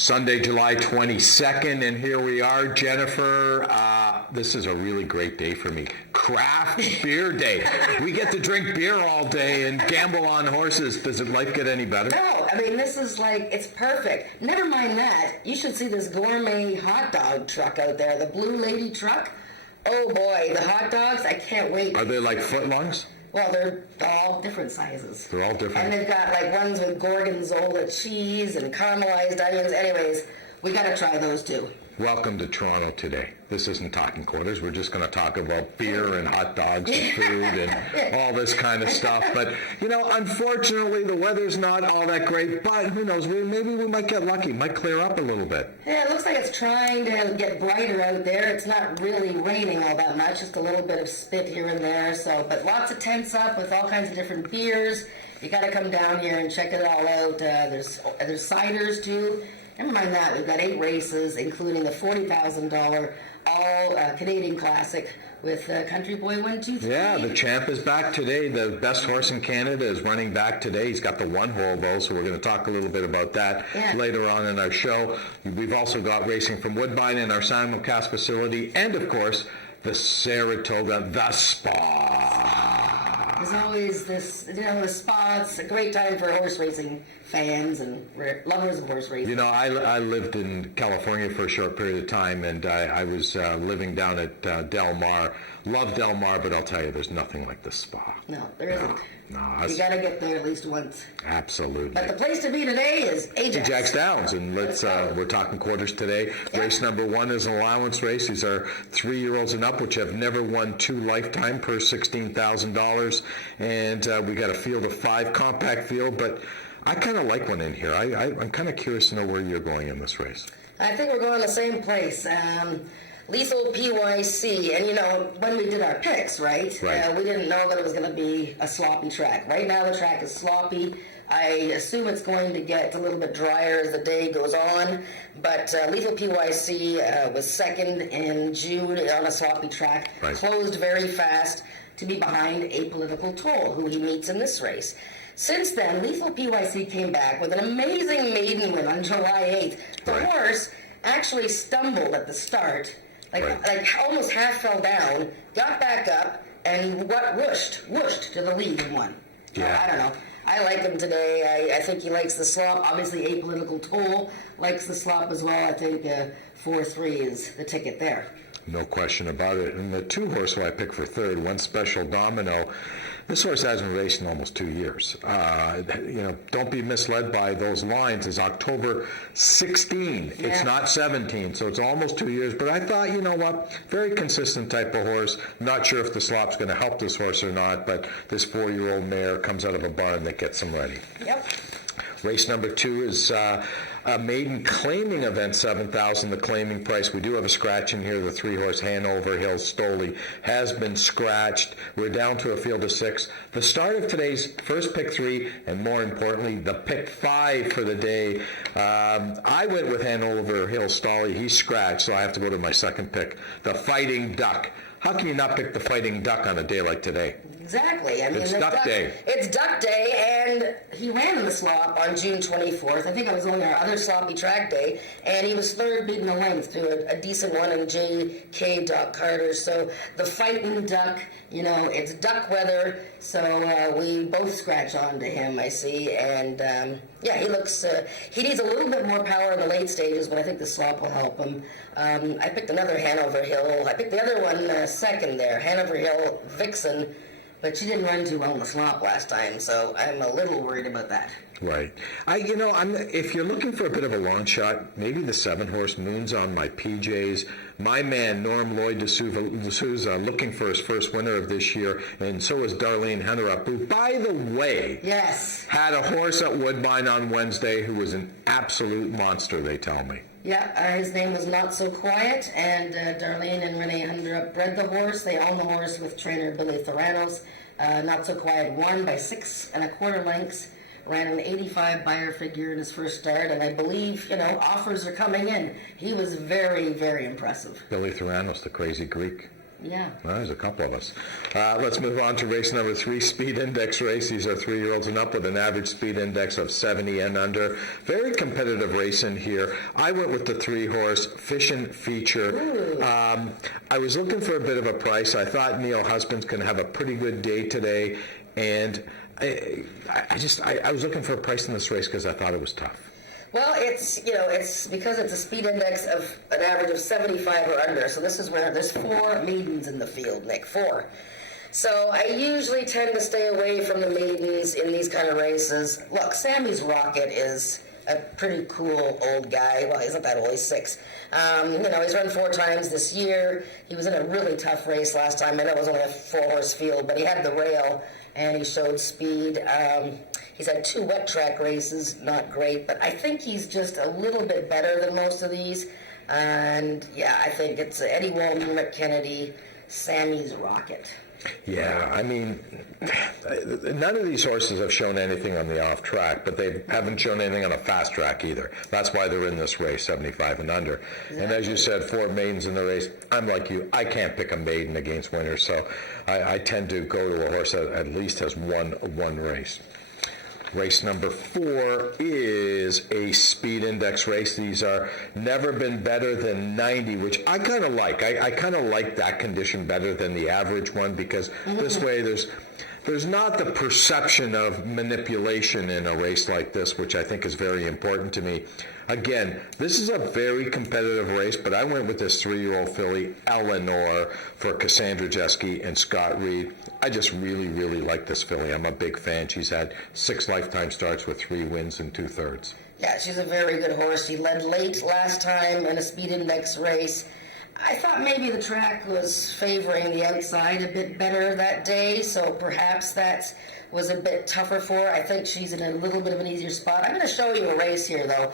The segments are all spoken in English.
Sunday, July 22nd, and here we are, Jennifer. This is a really great day for me. Craft Beer Day. We get to drink beer all day and gamble on horses. Does life get any better? No, I mean, this is like, it's perfect. Never mind that. You should see this gourmet hot dog truck out there, the Blue Lady truck. Oh boy, the hot dogs, I can't wait. Are they like footlongs? Well, they're all different sizes. They're all different. And they've got like ones with gorgonzola cheese and caramelized onions. Anyways, we got to try those too. Welcome to Toronto today. This isn't Talking Quarters. We're just going to talk about beer and hot dogs and food and all this kind of stuff. But, you know, unfortunately, the weather's not all that great. But who knows? Maybe we might get lucky. Might clear up a little bit. Yeah, it looks like it's trying to get brighter out there. It's not really raining all that much. Just a little bit of spit here and there. So, but lots of tents up with all kinds of different beers. You got to come down here and check it all out. There's ciders too. Never mind that, we've got 8 races, including the $40,000 all Canadian Classic with Country Boy 1, 2, 3. Yeah, the champ is back today. The best horse in Canada is running back today. He's got the 1-hole though, so we're going to talk a little bit about that later on in our show. We've also got racing from Woodbine in our simulcast facility, and of course, the Saratoga, the Spa. There's always this, the Spa. It's a great time for horse racing fans and lovers of horse racing. You know, I lived in California for a short period of time, and I was living down at Del Mar. Love Del Mar, but I'll tell you, there's nothing like the Spa. No, there isn't. No, you got to get there at least once. Absolutely. But the place to be today is Ajax. Ajax Downs, and we're talking quarters today. Yep. Race number 1 is an allowance race. These are 3-year-olds and up, which have never won 2 lifetime per $16,000. And we got a field of 5, compact field, but I kind of like one in here. I'm kind of curious to know where you're going in this race. I think we're going the same place. Lethal PYC, and you know, when we did our picks, right. We didn't know that it was going to be a sloppy track. Right now the track is sloppy. I assume it's going to get a little bit drier as the day goes on, but Lethal PYC was second in June on a sloppy track, closed very fast to be behind Apolitical Toll, who he meets in this race. Since then, Lethal PYC came back with an amazing maiden win on July 8th. The horse actually stumbled at the start, like almost half fell down, got back up, and whooshed to the lead and won. I don't know. I like him today. I think he likes the slop. Obviously, Apolitical Toll likes the slop as well. I think 4-3 is the ticket there. No question about it. And the 2-horse who I picked for third, One Special Domino, this horse hasn't raced in almost 2 years. You know, don't be misled by those lines. It's October 16. Yeah. It's not 17, so it's almost 2 years. But I thought, you know what, very consistent type of horse. Not sure if the slop's going to help this horse or not, but this 4-year-old mare comes out of a barn that gets him ready. Yep. Race number 2 is a maiden claiming event, $7,000, the claiming price. We do have a scratch in here. The 3-horse Hanover Hill Stoley has been scratched. We're down to a field of 6. The start of today's first pick 3, and more importantly, the pick 5 for the day. I went with Hanover Hill Stoley. He's scratched, so I have to go to my second pick, the Fighting Duck. How can you not pick the Fighting Duck on a day like today? Exactly. I mean, it's Duck Day. It's Duck Day, and he ran in the slop on June 24th. I think it was only our other sloppy track day, and he was third beating the length to a decent one in J.K. Doc Carter. So the Fighting Duck, you know, it's duck weather, so we both scratch on to him, I see. And, he looks, he needs a little bit more power in the late stages, but I think the slop will help him. I picked another Hanover Hill. I picked the other one second there, Hanover Hill Vixen. But she didn't run too well in the slop last time, so I'm a little worried about that. Right. If you're looking for a bit of a long shot, maybe the 7-horse Moon's on my PJs. My man, Norm Lloyd D'Souza, looking for his first winner of this year, and so is Darlene Hennerup, who, by the way, had a horse at Woodbine on Wednesday who was an absolute monster, they tell me. Yeah, his name was Not So Quiet, and Darlene and Renee Henderup bred the horse. They own the horse with trainer Billy Theranos. Not So Quiet won by 6 1/4 lengths, ran an 85 Beyer figure in his first start, and I believe, offers are coming in. He was very, very impressive. Billy Theranos, the crazy Greek. Yeah. Well, there's a couple of us. Let's move on to race number 3, Speed Index race. These are 3-year-olds and up with an average speed index of 70 and under. Very competitive race in here. I went with the 3-horse Fishin' Feature. I was looking for a bit of a price. I thought Neil Husband's going to have a pretty good day today, and I was looking for a price in this race because I thought it was tough. Well, it's because it's a speed index of an average of 75 or under. So this is where there's 4 maidens in the field, Nick, 4. So I usually tend to stay away from the maidens in these kind of races. Look, Sammy's Rocket is a pretty cool old guy. Well, he's not that old, he's 6. He's run 4 times this year. He was in a really tough race last time. I know it was only a 4-horse field, but he had the rail and he showed speed. He's had 2 wet track races, not great, but I think he's just a little bit better than most of these. And yeah, I think it's Eddie Walton, Rick Kennedy, Sammy's Rocket. Yeah, I mean, none of these horses have shown anything on the off track, but they haven't shown anything on a fast track either. That's why they're in this race, 75 and under. Exactly. And as you said, 4 maidens in the race. I'm like you. I can't pick a maiden against winners, so I tend to go to a horse that at least has won one race. Race number 4 is a speed index race. These are never been better than 90, which I kind of like. I kind of like that condition better than the average one because this way there's not the perception of manipulation in a race like this, which I think is very important to me. Again, this is a very competitive race, but I went with this 3-year-old filly, Eleanor, for Cassandra Jeske and Scott Reed. I just really, really like this filly. I'm a big fan. She's had 6 lifetime starts with 3 wins and 2/3. Yeah, she's a very good horse. She led late last time in a speed index race. I thought maybe the track was favoring the outside a bit better that day, so perhaps that was a bit tougher for her. I think she's in a little bit of an easier spot. I'm going to show you a race here, though.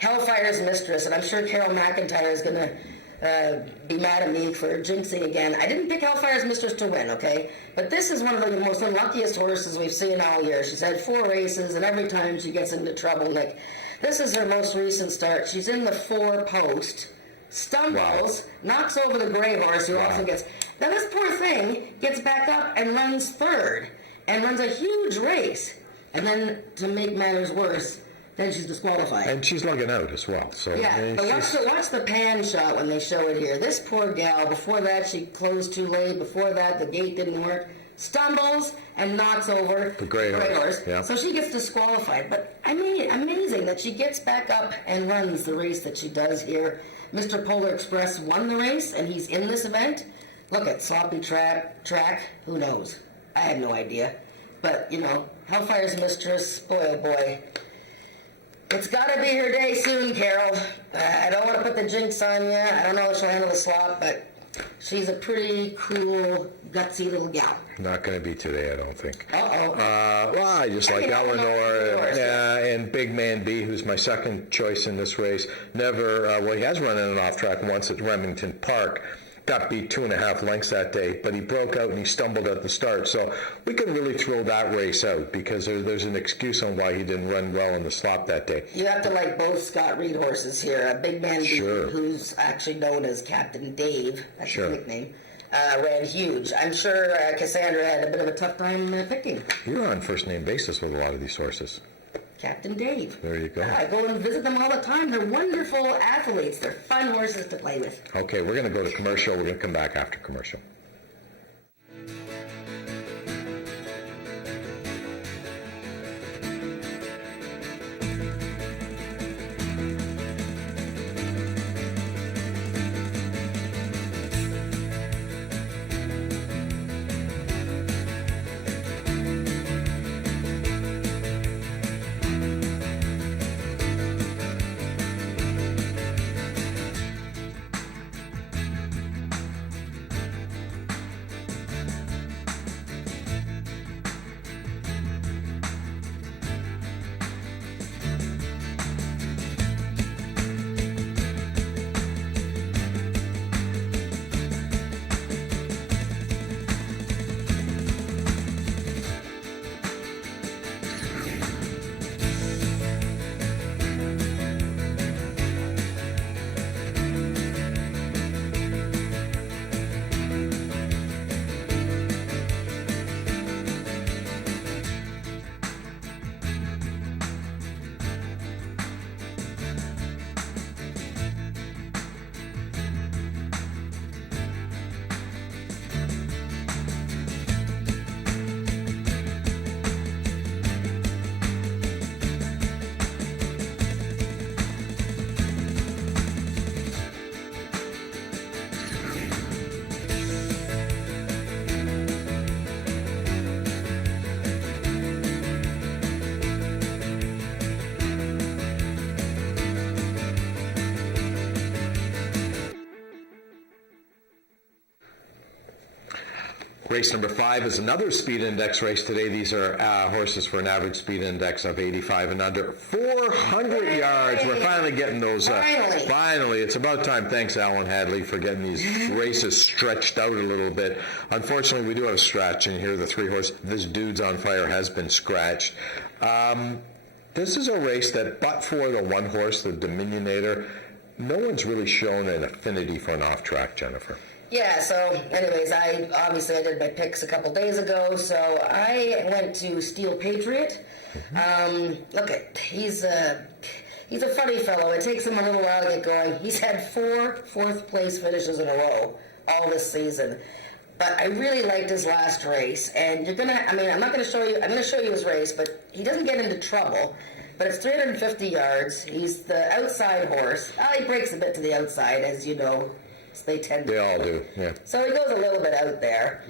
Hellfire's Mistress, and I'm sure Carol McIntyre is going to be mad at me for jinxing again. I didn't pick Hellfire's Mistress to win, okay? But this is one of the most unluckiest horses we've seen all year. She's had 4 races, and every time she gets into trouble, Nick. This is her most recent start. She's in the 4 post, stumbles, knocks over the gray horse, who also gets... Now this poor thing gets back up and runs 3rd, and runs a huge race. And then, to make matters worse, then she's disqualified. And she's lugging out as well. So yeah, but watch the pan shot when they show it here. This poor gal, before that she closed too late, before that the gate didn't work, stumbles and knocks over the gray horse. Yeah. So she gets disqualified. But I mean, amazing that she gets back up and runs the race that she does here. Mr. Polar Express won the race, and he's in this event. Look at sloppy track. Who knows? I have no idea. But, Hellfire's Mistress, boy oh boy. It's got to be her day soon, Carol. I don't want to put the jinx on you. I don't know if she'll handle the slop, but she's a pretty cool, gutsy little gal. Not going to be today, I don't think. Uh-oh. Well, I just like Eleanor and Big Man B, who's my second choice in this race. Never, he has run in an off-track once at Remington Park. Got beat 2.5 lengths that day, but he broke out and he stumbled at the start. So we can really throw that race out because there's an excuse on why he didn't run well in the slop that day. You have to like both Scott Reed horses here. Big Man B, sure, who's actually known as Captain Dave, that's sure, his nickname, ran huge. I'm sure Cassandra had a bit of a tough time picking. You're on first name basis with a lot of these horses. Captain Dave. There you go. I go and visit them all the time. They're wonderful athletes. They're fun horses to play with. Okay, we're going to go to commercial. We're going to come back after commercial. Race number 5 is another speed index race today. These are horses for an average speed index of 85 and under. 400 yards. We're finally getting those. Finally. It's about time. Thanks, Alan Hadley, for getting these races stretched out a little bit. Unfortunately, we do have a scratch in here. The 3-horse, This Dude's on Fire, has been scratched. This is a race that, but for the 1 horse, the Dominionator, no one's really shown an affinity for an off-track, Jennifer. Yeah, so anyways, I did my picks a couple days ago, so I went to Steel Patriot. He's a funny fellow. It takes him a little while to get going. He's had 4 fourth-place finishes in a row all this season. But I really liked his last race, and I'm going to show you his race, but he doesn't get into trouble. But it's 350 yards. He's the outside horse. He breaks a bit to the outside, as you know. They tend to. They all do, yeah. So he goes a little bit out there.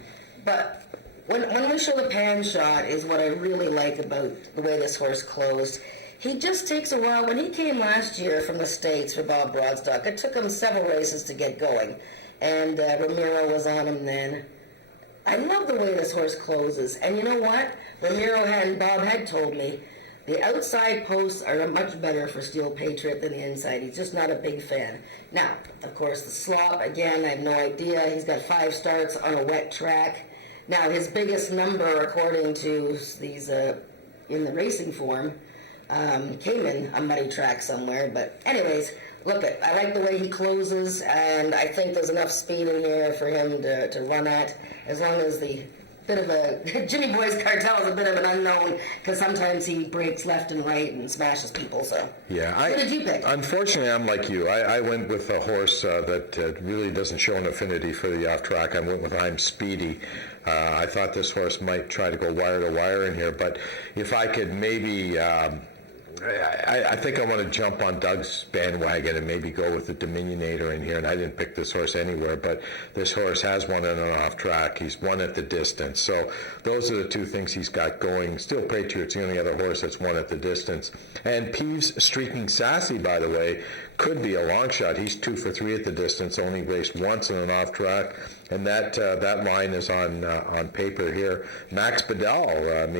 But when we show the pan shot is what I really like about the way this horse closed. He just takes a while. When he came last year from the States for Bob Broadstock, it took him several races to get going. And Ramiro was on him then. I love the way this horse closes. And you know what? Ramiro and Bob had told me the outside posts are much better for Steel Patriot than the inside. He's just not a big fan. Now, of course, the slop, again, I have no idea. He's got 5 starts on a wet track. Now, his biggest number, according to these in the racing form, came in a muddy track somewhere. But anyways, I like the way he closes, and I think there's enough speed in here for him to run at, as long as the bit of a Jimmy Boy's Cartel is a bit of an unknown, because sometimes he breaks left and right and smashes people. So yeah, what did you pick? Unfortunately, I'm like you. I went with a horse that really doesn't show an affinity for the off track. I went with I'm Speedy. I thought this horse might try to go wire to wire in here, but if I could maybe. I think I want to jump on Doug's bandwagon and maybe go with the Dominionator in here, and I didn't pick this horse anywhere, but this horse has won on an off track. He's won at the distance. So those are the 2 things he's got going. Steel Patriot's the only other horse that's won at the distance. And Peeves Streaking Sassy, by the way, could be a long shot. He's 2 for 3 at the distance, only raced once on an off track, and that line is on paper here. Max Bedell,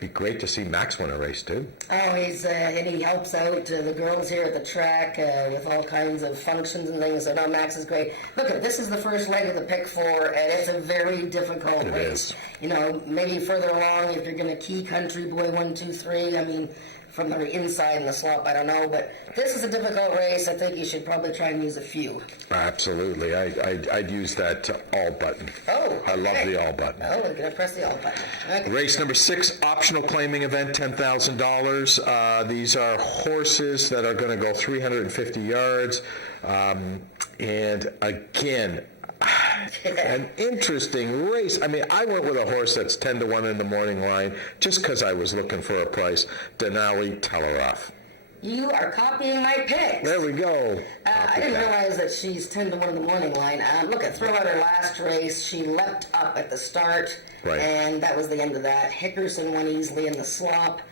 be great to see Max win a race too. Oh, and he helps out the girls here at the track with all kinds of functions and things. So no, Max is great. Look, this is the first leg of the pick 4, and it's a very difficult race. Maybe further along if you're going to key Country Boy 1, 2, 3. From the inside and the slop, I don't know, but this is a difficult race. I think you should probably try and use a few. Absolutely. I'd use that all button. Oh, okay. I love the all button. Oh, we're going to press the all button. Okay. Race number 6, optional claiming event, $10,000. These are horses that are going to go 350 yards. And again, an interesting race. I went with a horse that's 10 to 1 in the morning line just because I was looking for a price. Denali Teleroff. You are copying my picks. There we go. I didn't realize that she's 10 to 1 in the morning line. Throughout her last race, she leapt up at the start, right, and that was the end of that. Hickerson won easily in the slop.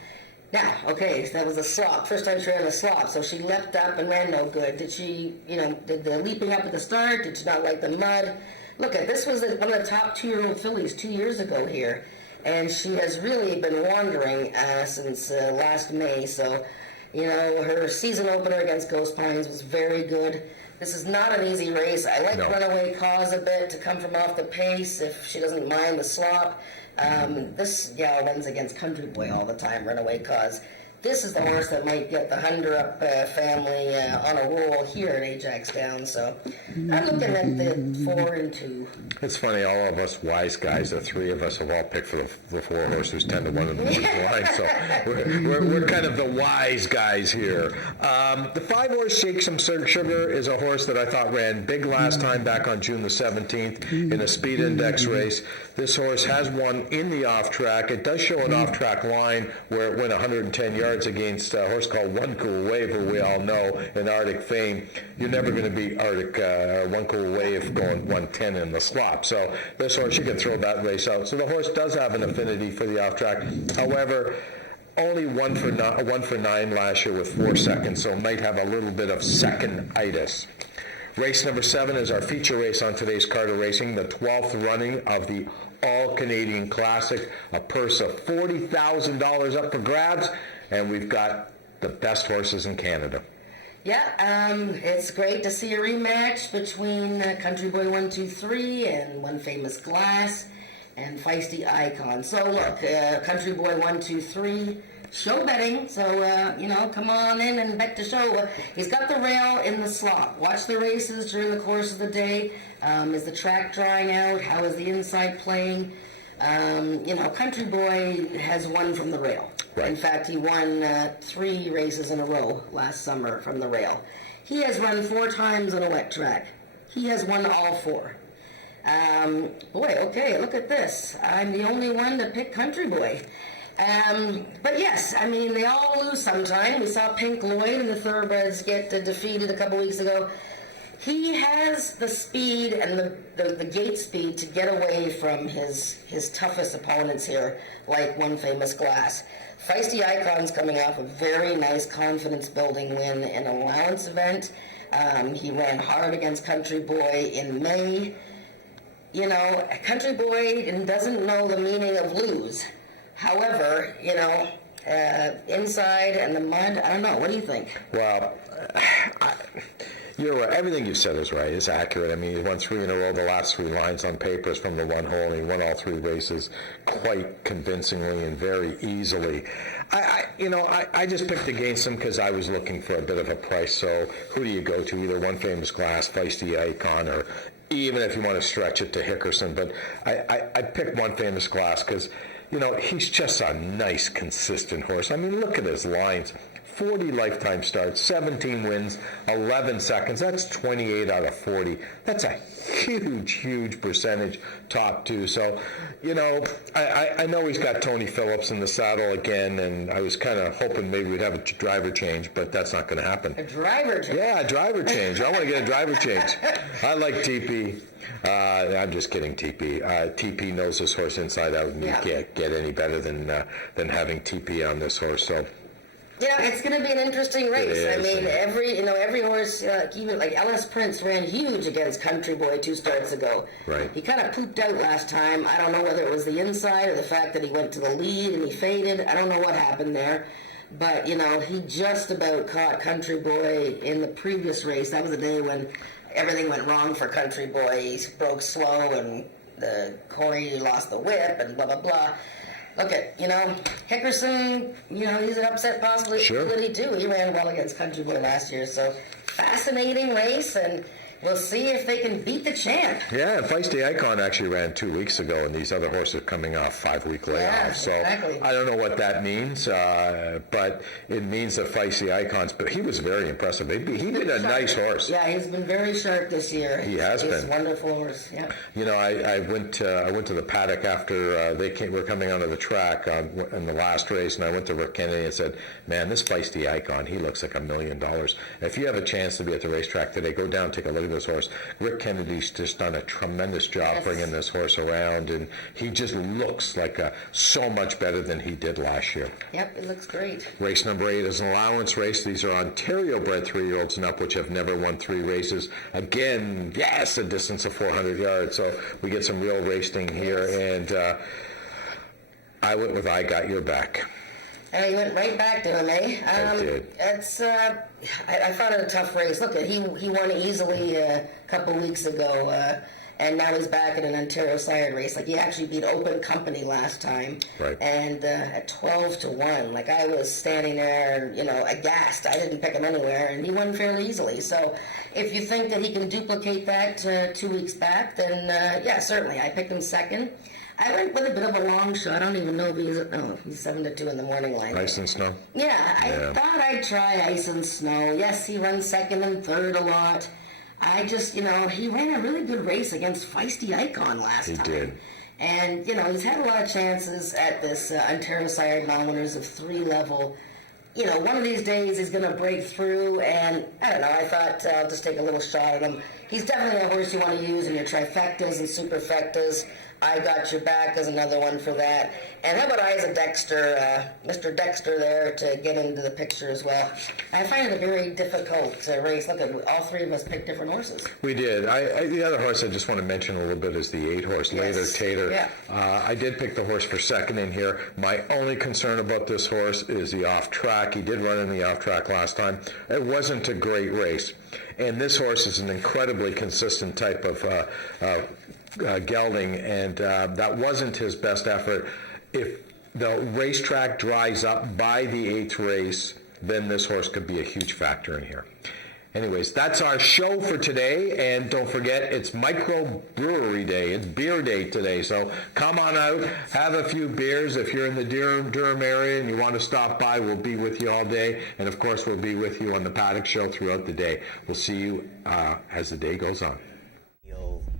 Now, okay, that was a slop. First time she ran a slop, so she leapt up and ran no good. Did she, did the leaping up at the start? Did she not like the mud? Look, this was one of the top 2-year-old fillies 2 years ago here, and she has really been wandering since last May. So, her season opener against Ghost Pines was very good. This is not an easy race. I like Runaway Cause a bit to come from off the pace if she doesn't mind the slop. This gal runs against Country Boy all the time, Runaway Cause. This is the horse that might get the Hunderup family on a roll here at Ajax Down. So I'm looking at the 4 and 2. It's funny, all of us wise guys, the 3 of us have all picked for the 4 horses 10 to 1 in the morning line. So we're kind of the wise guys here. The 5-horse Shake Some Sugar is a horse that I thought ran big last time back on June the 17th in a speed index race. This horse has won in the off track. It does show an off track line where it went 110 yards against a horse called One Cool Wave, who we all know in Arctic fame. You're never going to beat Arctic One Cool Wave going 110 in the slop. So this horse, you can throw that race out. So the horse does have an affinity for the off track. However, only 1 for 9 last year with 4 seconds, so might have a little bit of second-itis. Race number 7 is our feature race on today's Carter Racing, the 12th running of the all-Canadian Classic, a purse of $40,000 up for grabs, and we've got the best horses in Canada. Yeah, it's great to see a rematch between Country Boy 123 and One Famous Glass and Feisty Icon. So look, Country Boy 123, show betting. So, come on in and bet the show. He's got the rail in the slot. Watch the races during the course of the day. Is the track drying out? How is the inside playing? Country Boy has won from the rail. Right. In fact, he won 3 races in a row last summer from the rail. He has run 4 times on a wet track. He has won all 4. Okay, look at this. I'm the only one to pick Country Boy. But yes, I mean, they all lose sometime. We saw Pink Lloyd and the Thoroughbreds get defeated a couple weeks ago. He has the speed and the gate speed to get away from his toughest opponents here, like One Famous Glass. Feisty Icon's coming off a very nice confidence-building win in an allowance event. He ran hard against Country Boy in May. Country Boy doesn't know the meaning of lose. However, inside and the mud, I don't know. What do you think? Well, you're right. Everything you said is right. It's accurate. I mean, he won 3 in a row. The last 3 lines on papers from the 1 hole. And he won all 3 races quite convincingly and very easily. I just picked against him because I was looking for a bit of a price. So who do you go to? Either One Famous Glass, Feisty Icon, or even if you want to stretch it to Hickerson. But I picked One Famous Glass because, he's just a nice, consistent horse. I mean, look at his lines. 40 lifetime starts, 17 wins, 11 seconds. That's 28 out of 40. That's a huge, huge percentage, top 2. So, I know he's got Tony Phillips in the saddle again, and I was kind of hoping maybe we'd have a driver change, but that's not going to happen. A driver change? Yeah, a driver change. I want to get a driver change. I like TP. I'm just kidding, TP. TP knows this horse inside out, and you can't get any better than having TP on this horse. So. It's going to be an interesting race. I mean, every horse, even like Ellis Prince ran huge against Country Boy 2 starts ago. Right. He kind of pooped out last time. I don't know whether it was the inside or the fact that he went to the lead and he faded. I don't know what happened there. But, he just about caught Country Boy in the previous race. That was the day when everything went wrong for Country Boy. He broke slow and Corey lost the whip and blah, blah, blah. Look at, Hickerson, he's an upset possibility too. He ran well against Country Boy last year. So, fascinating race, and we'll see if they can beat the champ. Yeah, and Feisty Icon actually ran 2 weeks ago, and these other horses are coming off 5-week layoffs. Yeah, so exactly. I don't know what that means, but it means that Feisty Icon's. But he was very impressive. He did a nice horse. Yeah, he's been very sharp this year. He has been. He's a wonderful horse. Yeah. I went to the paddock after they were coming onto the track in the last race, and I went to Rick Kennedy and said, "Man, this Feisty Icon, he looks like $1 million. If you have a chance to be at the racetrack today, go down and take a look at this horse." Rick Kennedy's just done a tremendous job bringing this horse around, and he just looks like so much better than he did last year. Yep, it looks great. Race number 8 is an allowance race. These are Ontario-bred 3-year-olds and up, which have never won 3 races. Again, yes, a distance of 400 yards, so we get some real racing here, and I went with I Got Your Back. And he went right back to him, eh? I did. I found it a tough race. Look, he won easily a couple weeks ago, and now he's back in an Ontario Sire race. Like, he actually beat Open Company last time. Right. And at 12-1, like, I was standing there, aghast. I didn't pick him anywhere, and he won fairly easily. So if you think that he can duplicate that 2 weeks back, then, yeah, certainly. I picked him second. I went with a bit of a long shot. I don't even know if he's 7-2 in the morning line. Ice and Snow? Yeah, I thought I'd try Ice and Snow. Yes, he runs second and third a lot. I just, he ran a really good race against Feisty Icon last time. He did. And, he's had a lot of chances at this Ontario Sire non-winners of 3 level. One of these days he's going to break through, and I don't know, I thought I'll just take a little shot at him. He's definitely a horse you want to use in your trifectas and superfectas. I Got Your Back is another one for that. And how about Isaac Dexter, Mr. Dexter there to get into the picture as well. I find it a very difficult race. Look, at all three of us picked different horses. We did. The other horse I just want to mention a little bit is the 8-horse, Later Tater. Yeah. I did pick the horse for second in here. My only concern about this horse is the off-track. He did run in the off-track last time. It wasn't a great race. And this horse is an incredibly consistent type of gelding, and that wasn't his best effort. If the racetrack dries up by the 8th race, then this horse could be a huge factor in here. Anyways, that's our show for today, and don't forget, it's microbrewery day. It's beer day today, so come on out, have a few beers. If you're in the Durham area and you want to stop by, we'll be with you all day, and of course, we'll be with you on the Paddock Show throughout the day. We'll see you as the day goes on.